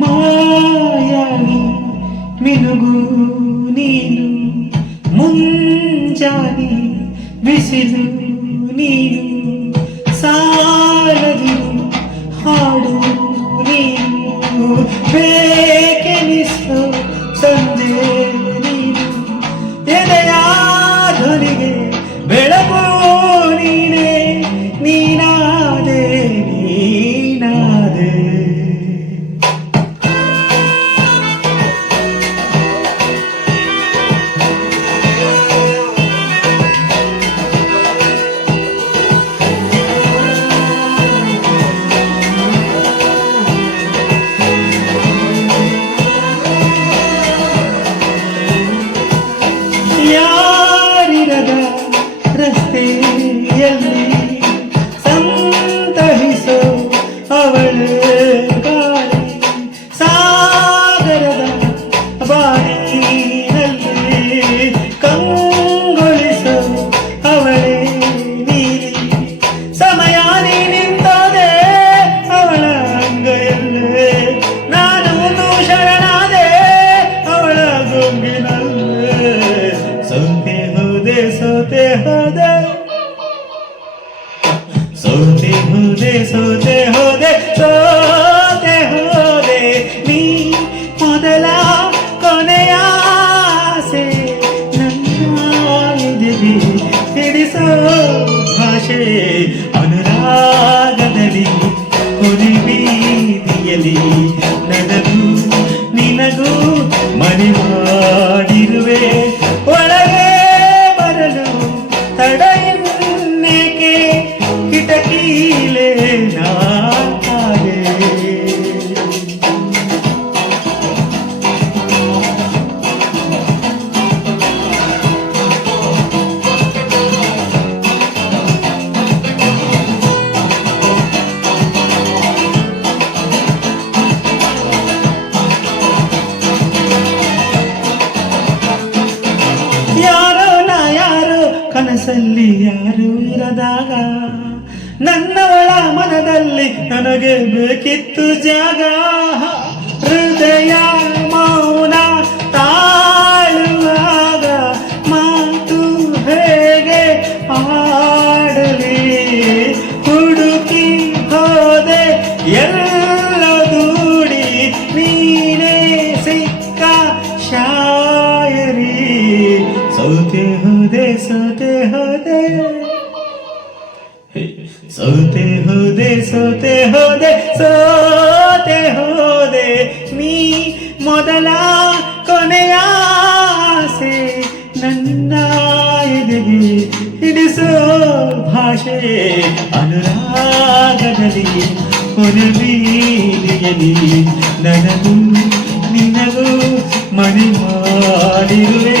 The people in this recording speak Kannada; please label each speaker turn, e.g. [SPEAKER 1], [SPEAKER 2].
[SPEAKER 1] మాయాని మినుగు నీను ముంజాని విసిరు నీను సారది హాడు నీను celeste y el ಹೋದೆ. ಸೋತೆ ಹೋದೆ ಸೋತೆ ಹೋದೆ ಸೋತೆ ಹೋದೆ. ನೀ ಮೊದಲ ಕೊನೆಯ ಆಸೆ. ನನ್ನ ಹಿಡಿಸೋ ಭಾಷೆ ಅನುರಾಗದಲ್ಲಿ ಕೊನೆ ಬೀದಿಯಲ್ಲಿ. ನನಗೂ ನಿನಗೂ ಮನೆ ಕನಸಲ್ಲಿ ಯಾರು ಇರದಾಗ, ನನ್ನವಳ ಮನದಲ್ಲಿ ನನಗೆ ಬೇಕಿತ್ತು ಜಾಗ. ಹೃದಯ ಮೌನ ತಾಳುವಾಗ ಮಾತು ಹೇಗೆ ಆಡಲಿ ಹುಡುಕಿ ಹೋದೆ ಎಲ್ಲ ದೂಡಿ ನೀನೇ ಸಿಕ್ಕ ಶಾಯರಿ. ಸೌತೆ ಹೋದೆ ಸೋತೆ ಹೋದೆ ಸೋತೆ ಹೋದೆ ಸೋತೆ ಹೋದೆ ಸೋತೆ ಹೋದೆ ನೀ ಮೊದಲ ಕೊನೆಯ ಆಸೆ ನನ್ನ ಎದೆಗೆ ಹಿಡಿಸೋ ಭಾಷೆ ಅನುರಾಗದಲ್ಲಿ ಕೊನೆಬೀದಿಯಲ್ಲಿ ನನಗೂ ನಿನಗೂ ಮನೆ ಮಾಡಿರುವೆ